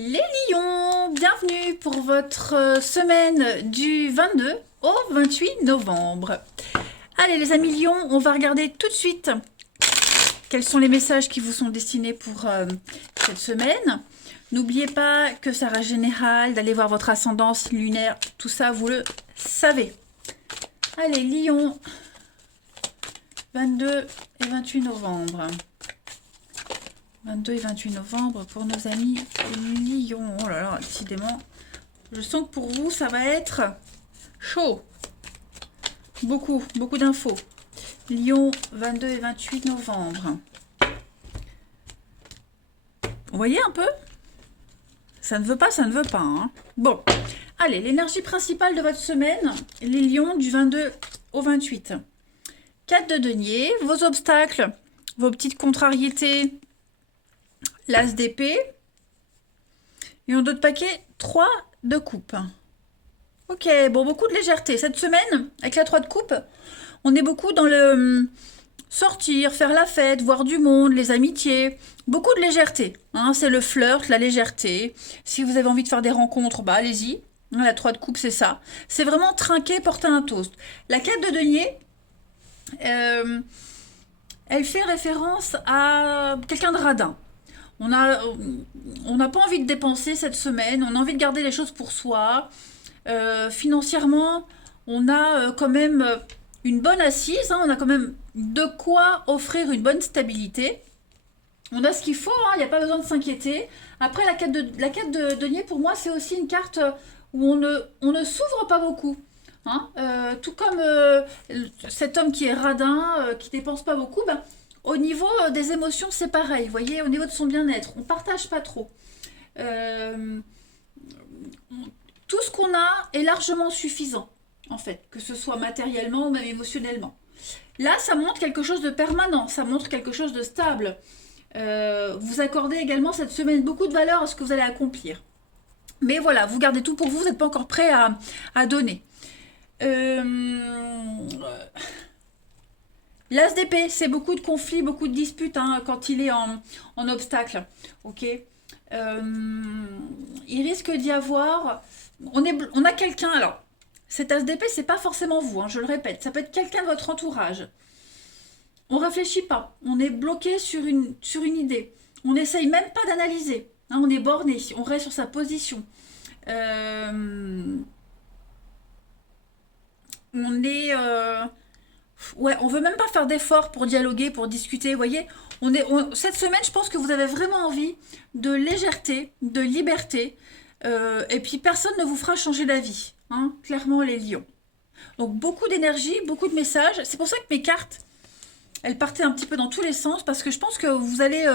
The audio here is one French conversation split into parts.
Les lions, bienvenue pour votre semaine du 22 au 28 novembre. Allez les amis lions, on va regarder tout de suite quels sont les messages qui vous sont destinés pour cette semaine. N'oubliez pas que ça reste général, d'aller voir votre ascendance lunaire, tout ça vous le savez. Allez lions, 22 et 28 novembre. 22 et 28 novembre pour nos amis lions. Oh là là, décidément, je sens que pour vous, ça va être chaud. Beaucoup d'infos. Lion, 22 et 28 novembre. Vous voyez un peu? Ça ne veut pas, ça ne veut pas. Hein. Bon, allez, l'énergie principale de votre semaine, les lions du 22 au 28. 4 de denier, vos obstacles, vos petites contrariétés, l'as d'épée. Et en d'autres paquets, 3 de coupe. Ok, bon, beaucoup de légèreté. Cette semaine, avec la 3 de coupe, on est beaucoup dans le sortir, faire la fête, voir du monde, les amitiés. Beaucoup de légèreté. Hein, c'est le flirt, la légèreté. Si vous avez envie de faire des rencontres, bah allez-y. Hein, la 3 de coupe, c'est ça. C'est vraiment trinquer, porter un toast. La 4 de denier, elle fait référence à quelqu'un de radin. On n'a pas envie de dépenser cette semaine, on a envie de garder les choses pour soi. Financièrement, on a quand même une bonne assise, hein, on a quand même de quoi offrir une bonne stabilité. On a ce qu'il faut, il n'y a pas besoin de s'inquiéter. Après, la carte de denier, pour moi, c'est aussi une carte où on ne s'ouvre pas beaucoup. Hein, tout comme cet homme qui est radin, qui dépense pas beaucoup, ben, au niveau des émotions, c'est pareil. Vous voyez, au niveau de son bien-être, on partage pas trop. Tout ce qu'on a est largement suffisant, en fait, que ce soit matériellement ou même émotionnellement. Là, ça montre quelque chose de permanent, ça montre quelque chose de stable. Vous accordez également cette semaine beaucoup de valeur à ce que vous allez accomplir. Mais voilà, vous gardez tout pour vous, vous n'êtes pas encore prêt à donner. L'as d'épée, c'est beaucoup de conflits, beaucoup de disputes hein, quand il est en obstacle. Ok. Il risque d'y avoir. On a quelqu'un. Alors, cet as d'épée, c'est pas forcément vous. Hein, je le répète, ça peut être quelqu'un de votre entourage. On réfléchit pas. On est bloqué sur une idée. On n'essaye même pas d'analyser. Hein, on est borné. On reste sur sa position. On est. Ouais, on veut même pas faire d'efforts pour dialoguer, pour discuter. Vous voyez, cette semaine, je pense que vous avez vraiment envie de légèreté, de liberté. Et puis, personne ne vous fera changer d'avis. Hein, clairement, les lions. Donc, beaucoup d'énergie, beaucoup de messages. C'est pour ça que mes cartes, elles partaient un petit peu dans tous les sens. Parce que je pense que vous allez...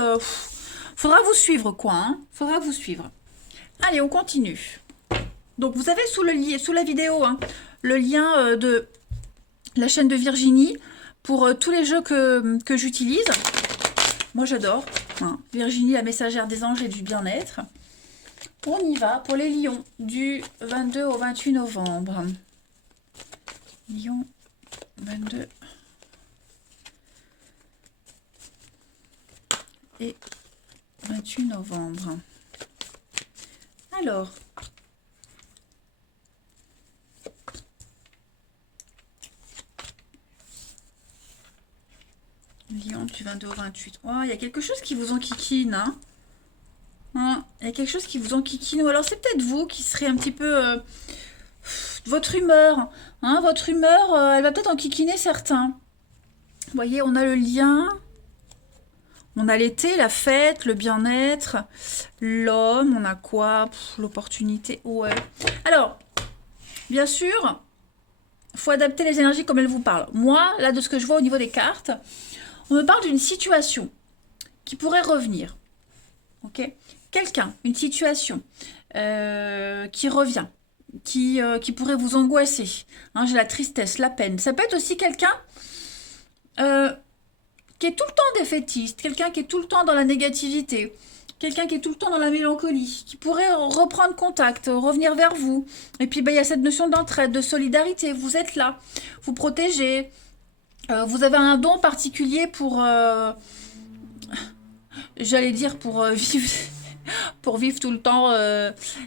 faudra vous suivre, quoi. Hein, faudra vous suivre. Allez, on continue. Donc, vous avez sous la vidéo hein, le lien de... la chaîne de Virginie pour tous les jeux que j'utilise. Moi j'adore. Hein. Virginie, la messagère des anges et du bien-être. On y va pour les lions du 22 au 28 novembre. Lion 22 et 28 novembre. Alors, Lion du 22 au 28. Oh, il y a quelque chose qui vous enquiquine. Hein. Il y a quelque chose qui vous enquiquine. Ou alors c'est peut-être vous qui serez un petit peu... votre humeur. Hein, votre humeur, elle va peut-être enquiquiner certains. Vous voyez, on a le lien. On a l'été, la fête, le bien-être. L'homme, on a quoi? L'opportunité. Ouais. Alors, bien sûr, il faut adapter les énergies comme elles vous parlent. Moi, là, de ce que je vois au niveau des cartes... on me parle d'une situation qui pourrait revenir. Ok, quelqu'un, une situation qui revient, qui pourrait vous angoisser. Hein, j'ai la tristesse, la peine. Ça peut être aussi quelqu'un qui est tout le temps défaitiste, quelqu'un qui est tout le temps dans la négativité, quelqu'un qui est tout le temps dans la mélancolie, qui pourrait reprendre contact, revenir vers vous. Et puis, il y a cette notion d'entraide, de solidarité. Vous êtes là, vous protégez. Vous avez un don particulier pour, j'allais dire pour vivre pour vivre tout le temps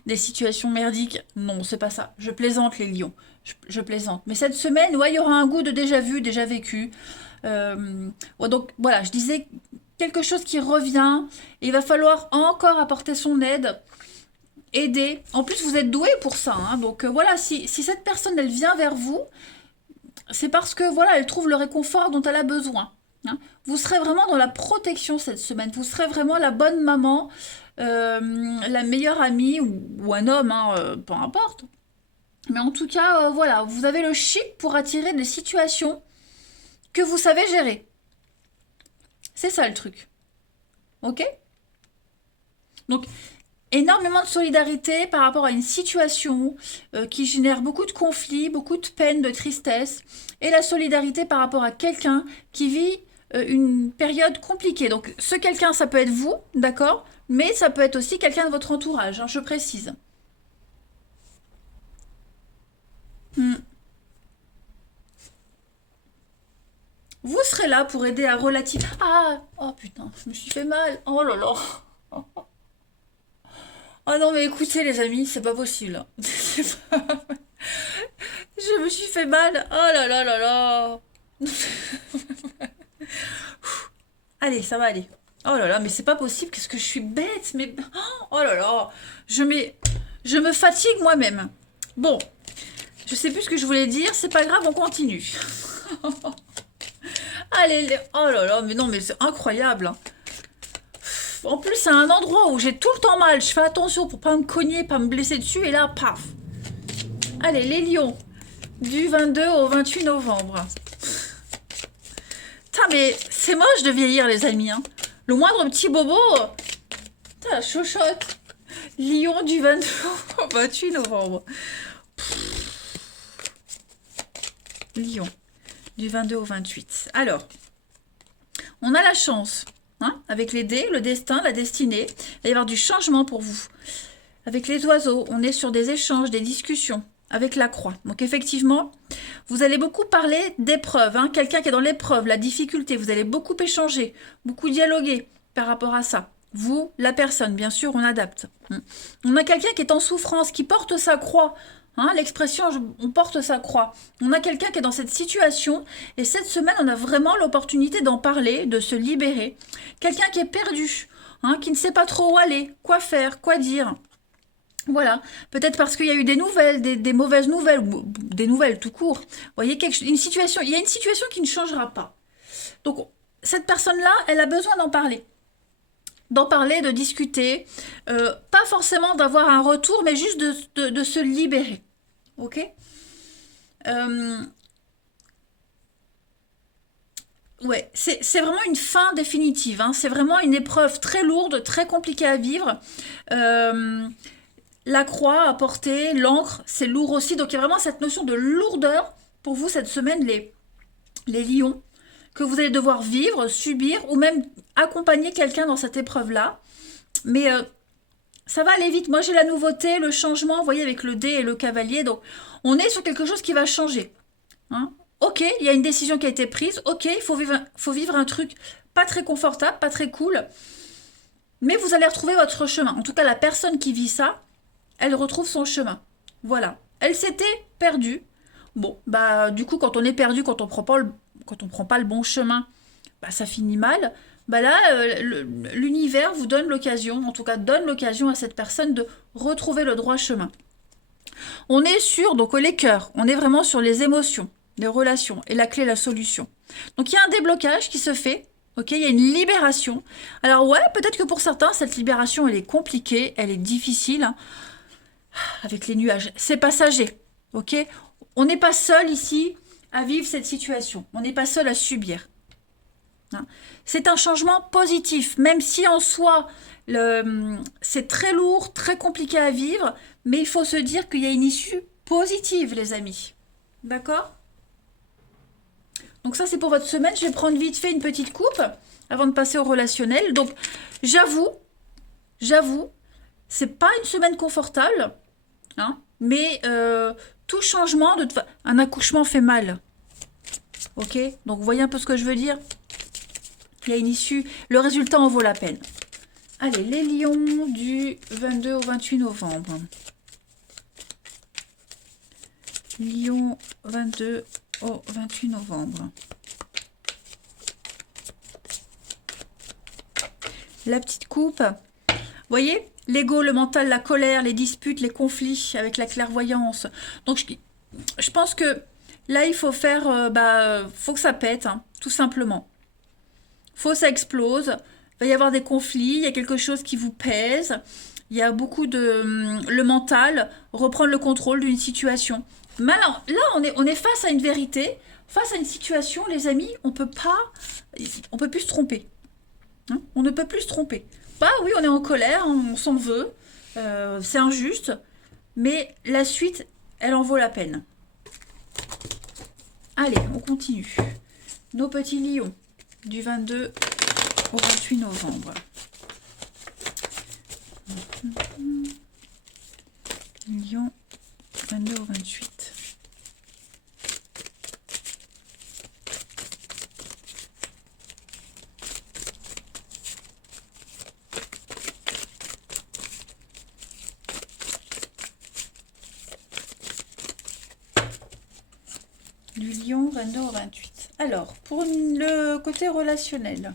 des situations merdiques. Non, c'est pas ça. Je plaisante les lions. Je plaisante. Mais cette semaine, ouais, il y aura un goût de déjà vu, déjà vécu. Ouais, donc voilà, je disais quelque chose qui revient. Et il va falloir encore apporter son aide, aider. En plus, vous êtes doué pour ça, hein. Donc voilà, si cette personne, elle vient vers vous, c'est parce que voilà, elle trouve le réconfort dont elle a besoin, hein. Vous serez vraiment dans la protection cette semaine. Vous serez vraiment la bonne maman, la meilleure amie ou un homme, hein, peu importe. Mais en tout cas, voilà, vous avez le chic pour attirer des situations que vous savez gérer. C'est ça le truc. Ok? Donc, énormément de solidarité par rapport à une situation qui génère beaucoup de conflits, beaucoup de peine, de tristesse, et la solidarité par rapport à quelqu'un qui vit une période compliquée. Donc ce quelqu'un, ça peut être vous, d'accord, mais ça peut être aussi quelqu'un de votre entourage, hein, je précise. Hmm. Vous serez là pour aider à relativiser. Ah, oh putain, je me suis fait mal. Oh là là. Oh non, mais écoutez, les amis, c'est pas possible. Je me suis fait mal. Oh là là là là. Allez, ça va aller. Oh là là, mais c'est pas possible. Qu'est-ce que je suis bête. Mais oh là là. Je, mets... je me fatigue moi-même. Bon, je sais plus ce que je voulais dire. C'est pas grave, on continue. Allez, oh là là, mais non, mais c'est incroyable, hein. En plus, c'est un endroit où j'ai tout le temps mal. Je fais attention pour pas me cogner, pas me blesser dessus. Et là, paf. Allez, les lions. Du 22 au 28 novembre. Putain, mais c'est moche de vieillir, les amis, hein. Le moindre petit bobo. Putain, chochotte. Lion du 22 au 28 novembre. Lion. Du 22 au 28. Alors, on a la chance, hein, avec les dés, le destin, la destinée. Il va y avoir du changement pour vous. Avec les oiseaux, on est sur des échanges, des discussions. Avec la croix. Donc effectivement, vous allez beaucoup parler d'épreuves, hein, quelqu'un qui est dans l'épreuve, la difficulté. Vous allez beaucoup échanger, beaucoup dialoguer par rapport à ça. Vous, la personne, bien sûr, on adapte. On a quelqu'un qui est en souffrance, qui porte sa croix. Hein, l'expression on porte sa croix. On a quelqu'un qui est dans cette situation et cette semaine, on a vraiment l'opportunité d'en parler, de se libérer. Quelqu'un qui est perdu, hein, qui ne sait pas trop où aller, quoi faire, quoi dire. Voilà, peut-être parce qu'il y a eu des nouvelles, des mauvaises nouvelles, ou des nouvelles tout court. Vous voyez, une situation, il y a une situation qui ne changera pas. Donc, cette personne-là, elle a besoin d'en parler. D'en parler, de discuter. Pas forcément d'avoir un retour, mais juste de se libérer. Ok. Ouais, c'est vraiment une fin définitive, hein. C'est vraiment une épreuve très lourde, très compliquée à vivre. Euh, La croix à porter, l'encre, c'est lourd aussi. Donc il y a vraiment cette notion de lourdeur pour vous cette semaine, les lions, que vous allez devoir vivre, subir ou même accompagner quelqu'un dans cette épreuve-là. Mais ça va aller vite. Moi j'ai la nouveauté, le changement, vous voyez, avec le dé et le cavalier. Donc on est sur quelque chose qui va changer, hein. Ok, il y a une décision qui a été prise. Ok, faut vivre un truc pas très confortable, pas très cool. Mais vous allez retrouver votre chemin. En tout cas, la personne qui vit ça, elle retrouve son chemin. Voilà. Elle s'était perdue. Bon, bah du coup, quand on est perdu, quand on prend pas le bon chemin, bah ça finit mal. Bah là, l'univers vous donne l'occasion, en tout cas donne l'occasion à cette personne de retrouver le droit chemin. On est sur donc les cœurs, on est vraiment sur les émotions, les relations et la clé, la solution. Donc il y a un déblocage qui se fait. Ok, il y a une libération. Alors ouais, peut-être que pour certains, cette libération, elle est compliquée, elle est difficile, hein, avec les nuages. C'est passager, ok. On n'est pas seul ici à vivre cette situation. On n'est pas seul à subir, hein. C'est un changement positif, même si en soi, c'est très lourd, très compliqué à vivre, mais il faut se dire qu'il y a une issue positive, les amis. D'accord? Donc ça, c'est pour votre semaine. Je vais prendre vite fait une petite coupe avant de passer au relationnel. Donc, j'avoue, c'est pas une semaine confortable, hein, mais tout changement, un accouchement fait mal. Ok? Donc, vous voyez un peu ce que je veux dire? Il y a une issue. Le résultat en vaut la peine. Allez, les lions du 22 au 28 novembre. Lion 22 au 28 novembre. La petite coupe. Vous voyez, l'ego, le mental, la colère, les disputes, les conflits avec la clairvoyance. Donc, je pense que là, il faut faire... faut que ça pète, hein, tout simplement. Faut que ça explose. Il va y avoir des conflits, il y a quelque chose qui vous pèse. Il y a beaucoup de... le mental, reprendre le contrôle d'une situation. Mais alors, là, on est face à une vérité, face à une situation, les amis, on peut plus se tromper. Hein, on ne peut plus se tromper. Bah oui, on est en colère, on s'en veut, c'est injuste, mais la suite, elle en vaut la peine. Allez, on continue. Nos petits lions, du 22 au 28 novembre. Lion, 22 au 28. Du lion, 22 au 28. Alors, pour le côté relationnel.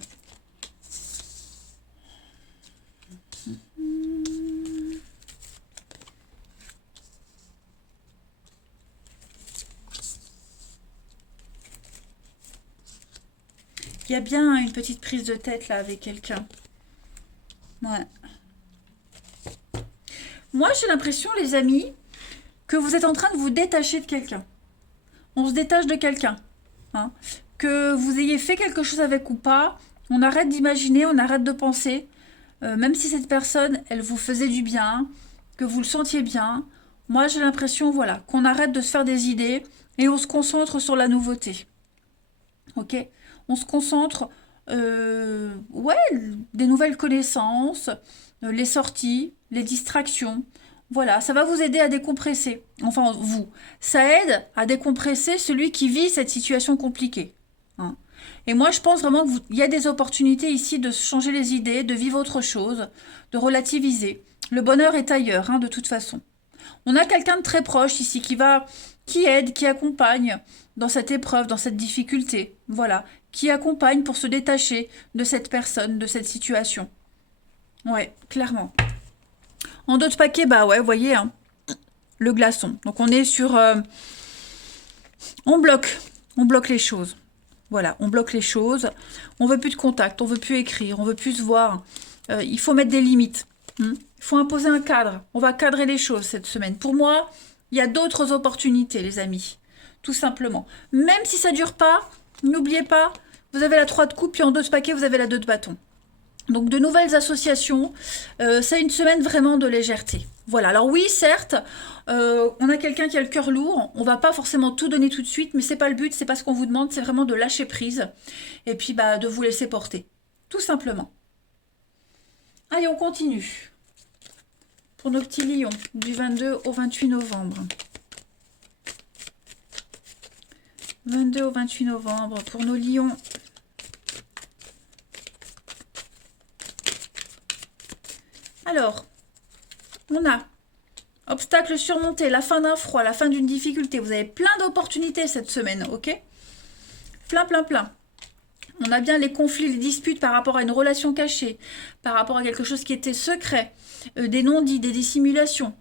Il y a bien une petite prise de tête là avec quelqu'un. Ouais. Moi, j'ai l'impression, les amis, que vous êtes en train de vous détacher de quelqu'un. On se détache de quelqu'un. Hein. Que vous ayez fait quelque chose avec ou pas, on arrête d'imaginer, on arrête de penser. Même si cette personne, elle vous faisait du bien, que vous le sentiez bien. Moi, j'ai l'impression, voilà, qu'on arrête de se faire des idées et on se concentre sur la nouveauté. Ok ? On se concentre, ouais, des nouvelles connaissances, les sorties, les distractions. Voilà, ça va vous aider à décompresser. Enfin, vous. Ça aide à décompresser celui qui vit cette situation compliquée. Hein. Et moi, je pense vraiment qu'il y a des opportunités ici de changer les idées, de vivre autre chose, de relativiser. Le bonheur est ailleurs, hein, de toute façon. On a quelqu'un de très proche ici qui aide, qui accompagne dans cette épreuve, dans cette difficulté. Voilà, qui accompagne pour se détacher de cette personne, de cette situation. Ouais, clairement. En d'autres paquets, bah ouais, vous voyez, hein, le glaçon. Donc on est sur... on bloque les choses. Voilà, on bloque les choses. On veut plus de contact, on veut plus écrire, on veut plus se voir. Il faut mettre des limites. Il faut imposer un cadre. On va cadrer les choses cette semaine. Pour moi, il y a d'autres opportunités, les amis. Tout simplement. Même si ça dure pas, n'oubliez pas, vous avez la 3 de coupe, puis en 2 de paquet, vous avez la 2 de bâton. Donc de nouvelles associations, c'est une semaine vraiment de légèreté. Voilà, alors oui, certes, on a quelqu'un qui a le cœur lourd, on va pas forcément tout donner tout de suite, mais c'est pas le but, c'est pas ce qu'on vous demande, c'est vraiment de lâcher prise, et puis bah, de vous laisser porter, tout simplement. Allez, on continue. Pour nos petits lions, du 22 au 28 novembre. 22 au 28 novembre, pour nos lions. Alors, on a obstacle surmonté, la fin d'un froid, la fin d'une difficulté. Vous avez plein d'opportunités cette semaine, ok? Plein, plein, plein. On a bien les conflits, les disputes par rapport à une relation cachée, par rapport à quelque chose qui était secret, des non-dits, des dissimulations.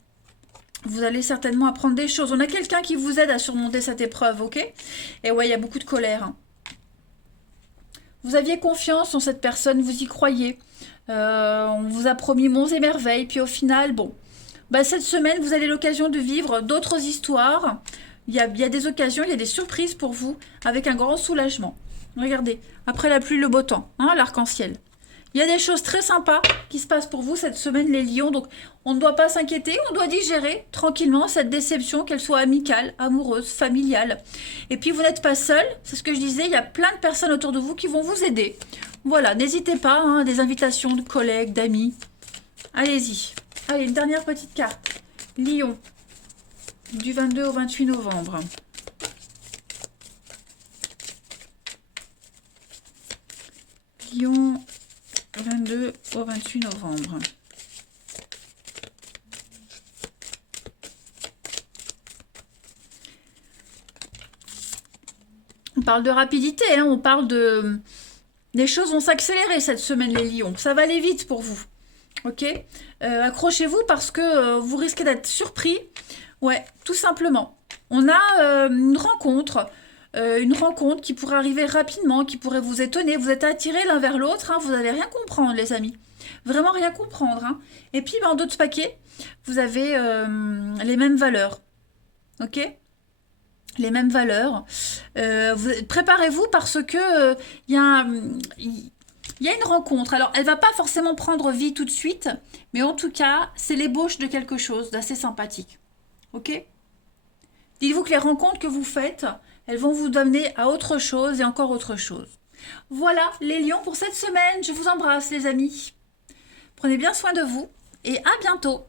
Vous allez certainement apprendre des choses. On a quelqu'un qui vous aide à surmonter cette épreuve, ok? Et ouais, il y a beaucoup de colère. Hein. Vous aviez confiance en cette personne, vous y croyez. On vous a promis monts et merveilles, puis au final, bon, bah, cette semaine, vous avez l'occasion de vivre d'autres histoires. Il y a des occasions, il y a des surprises pour vous, avec un grand soulagement. Regardez, après la pluie, le beau temps, hein, l'arc-en-ciel. Il y a des choses très sympas qui se passent pour vous cette semaine, les lions. Donc, on ne doit pas s'inquiéter, on doit digérer tranquillement cette déception, qu'elle soit amicale, amoureuse, familiale. Et puis, vous n'êtes pas seul, c'est ce que je disais, il y a plein de personnes autour de vous qui vont vous aider. Voilà, n'hésitez pas, hein, des invitations de collègues, d'amis. Allez-y. Allez, une dernière petite carte. Lion, du 22 au 28 novembre. Lion, 22 au 28 novembre. On parle de rapidité, hein, on parle de... Les choses vont s'accélérer cette semaine, les lions. Ça va aller vite pour vous. Ok, accrochez-vous parce que vous risquez d'être surpris. Ouais, tout simplement. On a une rencontre qui pourrait arriver rapidement, qui pourrait vous étonner. Vous êtes attirés l'un vers l'autre, hein, vous n'allez rien comprendre, les amis. Vraiment rien comprendre. Hein. Et puis, en d'autres paquets, vous avez les mêmes valeurs. Ok, les mêmes valeurs. Préparez-vous parce que il y a une rencontre. Alors, elle va pas forcément prendre vie tout de suite, mais en tout cas, c'est l'ébauche de quelque chose d'assez sympathique. Ok? Dites-vous que les rencontres que vous faites, elles vont vous amener à autre chose et encore autre chose. Voilà, les lions pour cette semaine. Je vous embrasse, les amis. Prenez bien soin de vous et à bientôt.